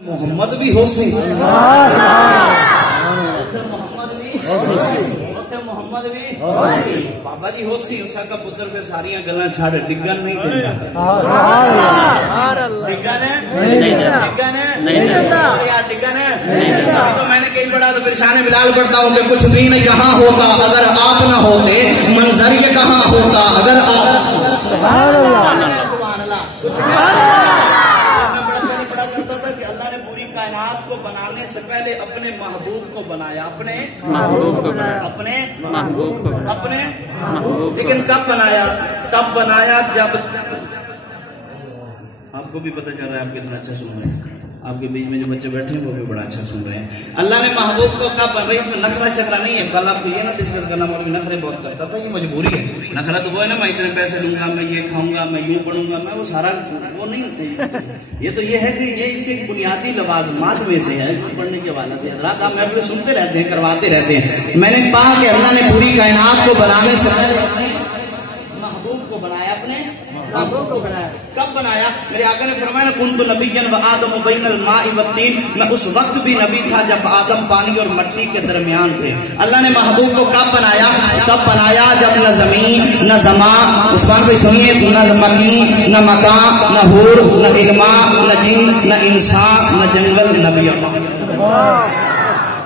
محمد بھی ہو سی محمد بھی بابا جی ہو سی اس کا پتر پھر ساری گلا چھڑ ڈگن نہیں دیتا تو میں نے کئی پڑھا تو پھر شان بلال پڑھتا ہوں کہ کچھ بھی نہیں یہاں ہوتا اگر آپ نہ ہوتے منظر یہ کہاں ہوتا اگر کائنات کو بنانے سے پہلے اپنے محبوب کو بنایا اپنے لیکن کب بنایا تب بنایا جب آپ کو بھی پتہ چل رہا ہے آپ کتنا اچھا سن رہے ہیں آپ کے بیچ میں جو بچے بیٹھے ہیں وہ بھی بڑا اچھا سن رہے ہیں اللہ نے محبوب کو کب بھائی اس میں نخرہ شکرہ نہیں ہے کل آپ کو یہ نہ ڈسکس کرنا مولوی نخرے بہت کرتا تھا یہ مجبوری ہے نخرہ تو وہ ہے نا میں اتنے پیسے لوں گا میں یہ کھاؤں گا میں یوں پڑھوں گا میں وہ سارا وہ نہیں ہوتے یہ تو یہ ہے کہ یہ اس کے بنیادی لوازمات میں سے ہے پڑھنے کے حوالے سے حضرات آپ محفلیں سنتے رہتے ہیں کرواتے رہتے ہیں میں نے کہا کہ اللہ نے پوری کائنات کو بنانے سے محبوب کو بنایا اپنے محبوب کو بنایا کب بنایا میرے آقا نے فرمایا نا کنت نبیا و آدم بین الماء والطین میں اس وقت بھی نبی تھا جب آدم پانی اور مٹی کے درمیان تھے اللہ نے محبوب کو کب بنایا تب بنایا جب نہ زمین نہ زمان عثمان بھائی سنیے نہ مکین نہ مکان نہ حور نہ علما نہ جن نہ انسان نہ جنگل نہ بیابان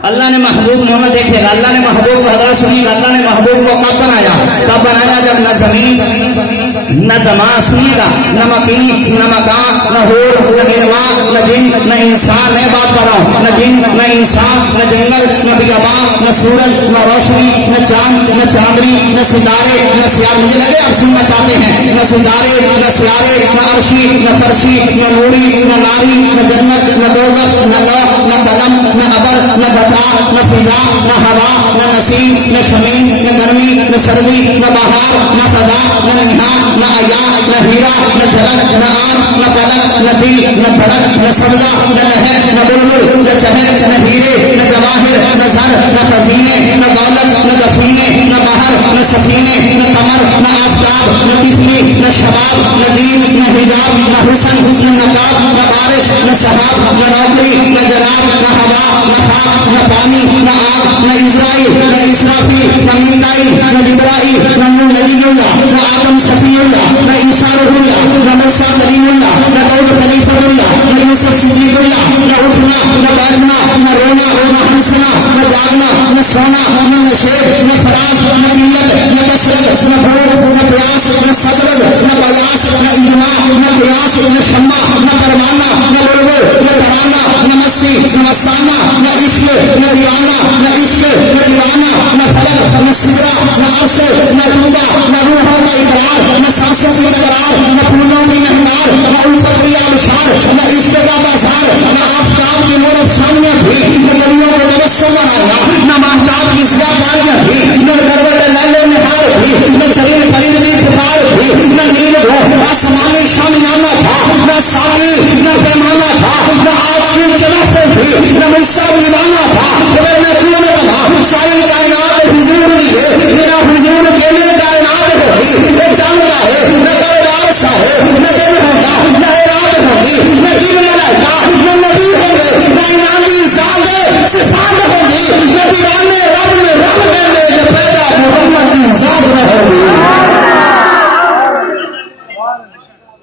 اللہ نے محبوب محمد دیکھے گا اللہ نے محبوب کو حضرت سنیے گا اللہ نے محبوب کو کب بنایا تب بنایا جب نہ زمین نہ زمان سنیے گا نہ مکین نہ مکان نہ حور نہ علما نہ جن نہ انسان میں بات کر رہا ہوں نہ جن نہ انسان نہ جنگل نہ بیابان نہ سورج نہ روشنی نہ چاند نہ چاندنی نہ ستارے نہ سیارے مجھے لگے آپ سننا چاہتے ہیں نہ ستارے نہ سیارے نہ عرشی نہ فرشی نہ نوری نہ ناری نہ جنت نہ دوزخ نہ لوح نہ قلم نہ ابر نہ نہ فضا نہ ہوا نہ نسیم نہ شمیم نہ گرمی نہ سردی نہ بہار نہ فضا نہ نہار نہ عیا نہ ہیرا نہ جھلک نہ آگ نہ پلک نہ دل نہ دھڑک نہ سبزہ نہ لہر نہ بلبل نہ چہر نہ ہیرے نہ جواہر نہ زر نہ خزینے نہ دولت نہ دفینے نہ بحر نہ سفینے نہ قمر نہ آفتاب نہ طفلی نہ شباب نہ دین نہ حجاب نہ حسن نہ نقاب نہ بارش نہ سحاب نہ نوکری نہ جناب نہ ہوا نہ خاک نہ پانی نہ آگ نہ اسرائیل نہ اسرافیل نہ میکائیل نہ جبرائیل نہ نوح نبی اللہ نہ آدم صفی اللہ نہ عیسیٰ روح اللہ نہ موسیٰ کلیم اللہ نہ داؤد خلیفہ اللہ نہ یوسف صدیق اللہ نہ اٹھنا نہ بیٹھنا نہ رونا نہ ہنسنا نہ جاگنا نہ سونا نہ نشیب نہ فراغ نہ قلت نہ کثرت نہ بھوک نہ پیاس نہ صبر نہ بیاس نہ اجماع نہ قیاس نہ شمع نہ پروانہ نہ بلبل نہ ترانہ نہ مستی نہ مستانہ نہ عشق نہ دیوانہ نہ عشق نہ دیوانہ نہ فلک نہ سدرہ نہ عرش نہ روبہ نہ روحوں کا اقرار نہ سانسوں کی قرار نہ پھولوں کی مہمار نہ الفت کی آبشار نہ عشق کا بازار نہ آفتاب کی نور افسانیاں بھی نہ گلیوں کے تبسم آیا نہ مہتاب کی فضا باریاں بھی نہ کروٹ لیل و نہار بھی نہ چرین پرندی پکار بھی نہ نیل ہو آسمانی شامیانہ تھا نہ ساقی نہ پیمانہ تھا نہ آسمان چلافے بھی نہ مشتاق دیوانہ تھا اگر میں پورے بنا ساری کائنات حضور لیے میرا حضور کیلے کائنات ہوگی میں جانتا ہے نہ کردار سا ہے نہ دل ہوگا نہ اراد ہوگی نہ جن ملائکہ نہ نبی ہوگے نہ انعامی ذات صفات ہوگی نہ دیوانے رب میں رب کہنے جو پیدا محمد کی ذات نہ ہوگی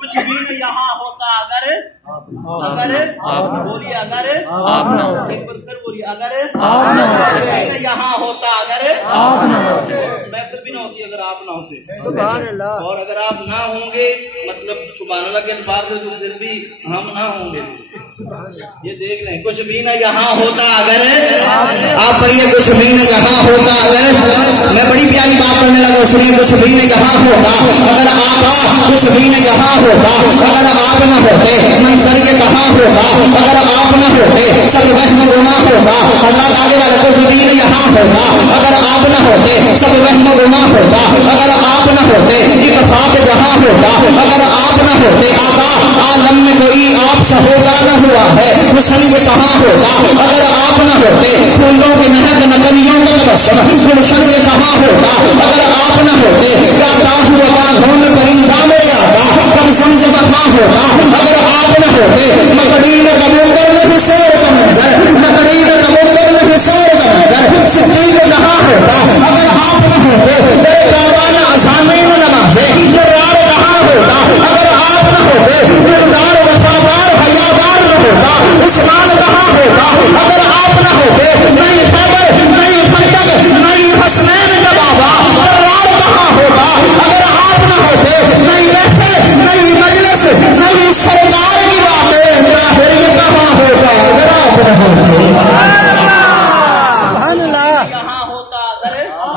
کچھ بھی نہیں یہاں ہوتا اگر بولیے اگر آپ نہ ہوتے ایک بار پھر بولیے اگر آپ نہ ہوتے یہاں ہوتا اگر آپ نہ ہوتے محفل بھی نہ ہوتی اگر آپ نہ ہوتے سبحان اللہ اور اگر آپ نہ ہوں گے مطلب سبحان اللہ کے اعتبار سے تو پھر بھی ہم نہ ہوں گے یہ دیکھ لیں کچھ بھی نہ یہاں ہوتا اگر آپ پڑھیے کچھ بھی نہ یہاں ہوتا اگر میں بڑی پیاری بات کرنے لگا سنیے کچھ بھی نہ یہاں ہوتا اگر آپ کچھ بھی نہ یہاں ہوتا اگر آپ نہ ہوتے منظر یہ کہاں ہوگا اگر آپ نہ ہوتے سب وہم گناہ ہوگا حضرات آگے والے کو زمین یہاں ہوگا اگر آپ نہ ہوتے سب وہم گناہ ہوگا اگر آپ نہ ہوتے اتفاق جہاں ہوگا اگر آپ نہ ہوتے آقا عالم میں کوئی آپ سا ہوگا نہ ہوا ہے حسن یہ کہاں ہوگا اگر آپ نہ ہوتے پھولوں کی مہک نہ کلیوں کا تبسم گلشن یہ کہاں ہوگا اگر آپ نہ ہوتے کیا کاہو باغوں میں پرندہ میرے آقا کم سمجھ وفا ہوگا اگر آپ نہ ہوتے مکڑی میں کبوتر میں بھی عثمان کہاں ہوتا اگر آپ نہ ہوتے؟ نہیں خیبر، نہیں خندق، نہیں حسنین کا بابا کرار کہاں ہوتا اگر آپ نہ ہوتے؟ نہیں محفل، نہیں مجلس، نہیں سرکار کی باتیں طاہر یہ کہاں ہوتا اگر آپ نہ ہوتے؟ سبحان اللہ۔ یہاں ہوتا اگر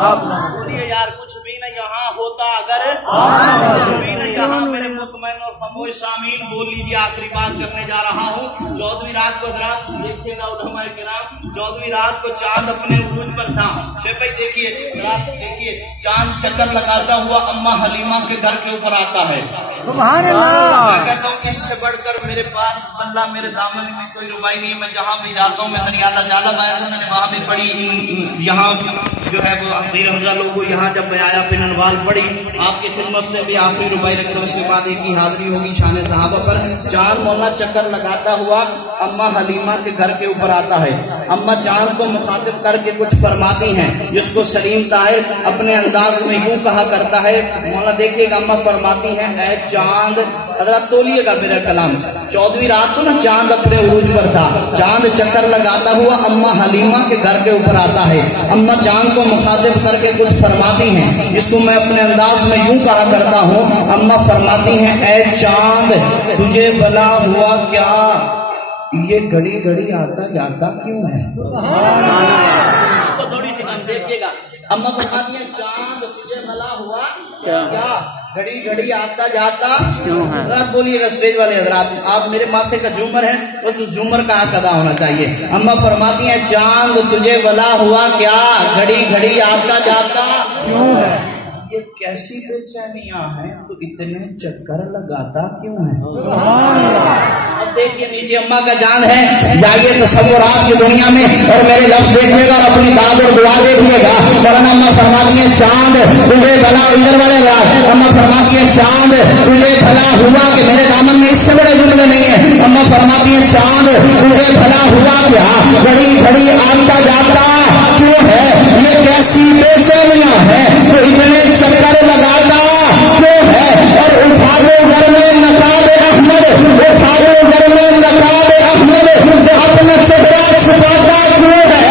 آپ بولیے یار کچھ بھی نہ یہاں ہوتا اگر کچھ بھی نہ یہاں میرے مطمئن اور خاموش سامعین بول لیجیے آخری بات کرنے جا رہا ہوں۔ 14ویں رات کو حضرات دیکھیے گا علماء کرام 14ویں رات کو چاند اپنے عروج پر تھا۔ بھائی دیکھیے دیکھیے چاند چکر لگاتا ہوا اما حلیمہ کے گھر کے اوپر آتا ہے۔ سبحان اللہ۔ میں کہتا ہوں اس سے بڑھ کر میرے پاس اللہ میرے دامن میں کوئی ربائی نہیں ہے۔ میں جہاں بھی جاتا ہوں میں دریادہ جالا میں نے وہاں بھی پڑھی یہاں جو ہے وہ غیر حمزہ لوگوں یہاں جب میں آیا پننوال پڑھی آپ کی خدمت میں بھی آخری ربائی رکھتا ہوں۔ اس کے بعد ایک ہی حاضری ہوگی شان صحابہ پر۔ چاند مولا چکر لگاتا ہوا اما حلیمہ کے گھر کے اوپر آتا ہے۔ اما چاند کو مخاطب کر کے کچھ فرماتی ہیں جس کو سلیم طاہر اپنے انداز میں یوں کہا کرتا ہے۔ مولا دیکھیے گا اما فرماتی ہیں اے چاند، حضرات تولیے گا میرا کلام۔ 14ویں رات کو نا چاند اپنے عروج پر تھا۔ چاند چکر لگاتا ہوا اما حلیمہ کے گھر کے اوپر آتا ہے۔ اما چاند کو مخاطب کر کے کچھ فرماتی ہیں جس کو میں اپنے انداز میں یوں کہا کرتا ہوں۔ اما فرماتی ہیں اے چاند تجھے بلا ہوا کیا، یہ گھڑی گھڑی آتا جاتا کیوں ہے؟ تو تھوڑی سی کم دیکھیے گا اما فرماتی ہیں چاند تجھے بلا ہوا کیا، گھڑی گھڑی آتا جاتا کیوں ہے؟ حضرات بولیے گا اسٹیج والے حضرات آپ میرے ماتھے کا جھومر ہے بس اس جھومر کا حق ادا ہونا چاہیے۔ اما فرماتی ہیں چاند تجھے بلا ہوا کیا، گھڑی گھڑی آتا جاتا کیوں ہے؟ یہ کیسی بے چینیاں ہیں تو اتنے چکر لگاتا کیوں ہے؟ اب دیکھیے نیچے اما کا جان ہے، جائیے تصورات کی دنیا میں اور میرے لفظ دیکھیے گا اور اپنی داد اور دعا دیکھیے گا۔ ورنہ اما فرماتی ہیں چاند تجھے بھلا، ادھر والے اما فرماتی ہیں چاند تجھے بھلا ہوا کہ میرے دامن میں اس سے بڑے جملے نہیں ہے۔ اما فرماتی ہیں چاند تجھے بھلا ہوا کیا، گھڑی گھڑی آتا جاتا کیوں ہے؟ یہ کیسی بے چینیاں ہیں تو اتنے چکر لگاتا کیوں ہے؟ اور اٹھا دو گھر میں نقاب احمد، اٹھا دو گھر میں نقاب احمد تو اپنا چہرہ چھپاتا کیوں ہے؟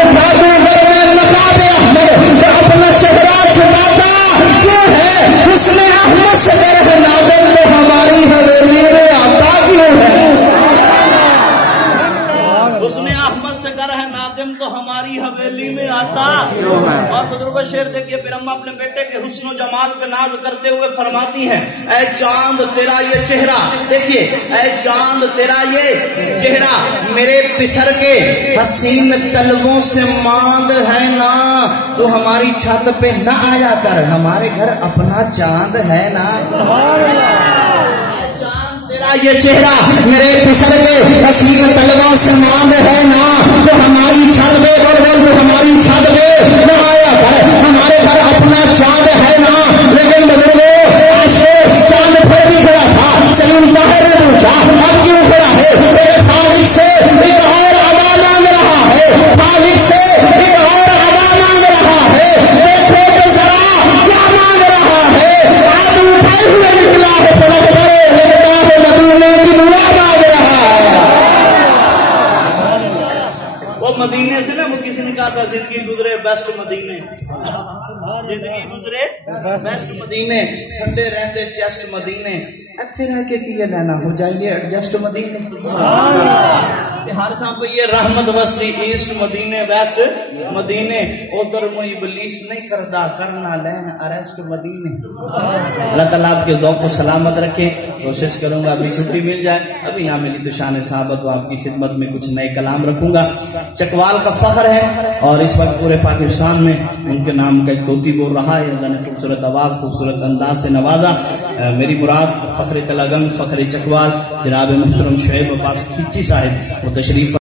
اٹھا دو گھر میں نقاب احمد تو اپنا چہرہ چھپاتا کیوں ہے؟ اس نے احمد سے گر ہے نادم تو ہماری حویلی میں آتا کیوں ہے؟ اس نے احمد سے گر ہے نادم تو ہماری حویلی میں آتا کیوں ہے؟ اور بزرگوں شعر دیکھیے پھر اما اپنے بیٹے کے حسن و جمال پہ ناز کرتے ہوئے فرماتی ہیں اے چاند تیرا یہ چہرہ، دیکھیے اے چاند تیرا یہ چہرہ میرے پسر کے حسین طلبوں سے ماند ہے نا، تو ہماری چھت پہ نہ آیا کر، ہمارے گھر اپنا چاند ہے نا۔ یہ چہرہ میرے پسر کے حسین طلبوں سے ماند ہے نا، تو ہماری چھت پہ تو ہماری چھت پہ نہ آیا کر، ہمارے گھر اپنا چاند ہے نا۔ لیکن بزرگوں چاند پھر بھی کھڑا تھا، سلیم طاہر نے پوچھا اب کیوں کھڑا ہے؟ میرے خالق سے ایک اور ادا مانگ رہا ہے، خالق سے ایک اور ادا مانگ رہا ہے، دیکھو تو ذرا کیا مانگ رہا ہے۔ آج اٹھائے ہوئے نکلا ہے سڑک پر، مدینے کی دعا مانگ رہا ہے۔ وہ مدینے سے نا وہ کسی نے کہا تھا زندگی گزرے بیسٹ مدینے، زندگی گزرے بیسٹ مدینے، ٹھنڈے رہتے چیسٹ مدینے، اتھے رہ کے کیا لینا ہو جائیے ایڈجسٹ مدینے۔ ہر تھا پہ یہ رحمت وسطی ایسٹ مدینے ویسٹ مدینے، ادھر مجھ ابلیس نہیں کردا کرنا لین اریسٹ مدینے۔ اللہ تعالیٰ آپ کے ذوق کو سلامت رکھے، کوشش کروں گا ابھی چھٹی مل جائے، ابھی یہاں ملی تو شان صحابہ تو آپ کی خدمت میں کچھ نئے کلام رکھوں گا۔ چکوال کا فخر ہے اور اس وقت پورے پاکستان میں ان کے نام کا ایک طوطی بول رہا ہے، اللہ نے خوبصورت آواز خوبصورت انداز سے نوازا۔ میری مراد فخر تلگنگ فخر چکوال جناب محترم شعیب عباس کھچی صاحب وہ تشریف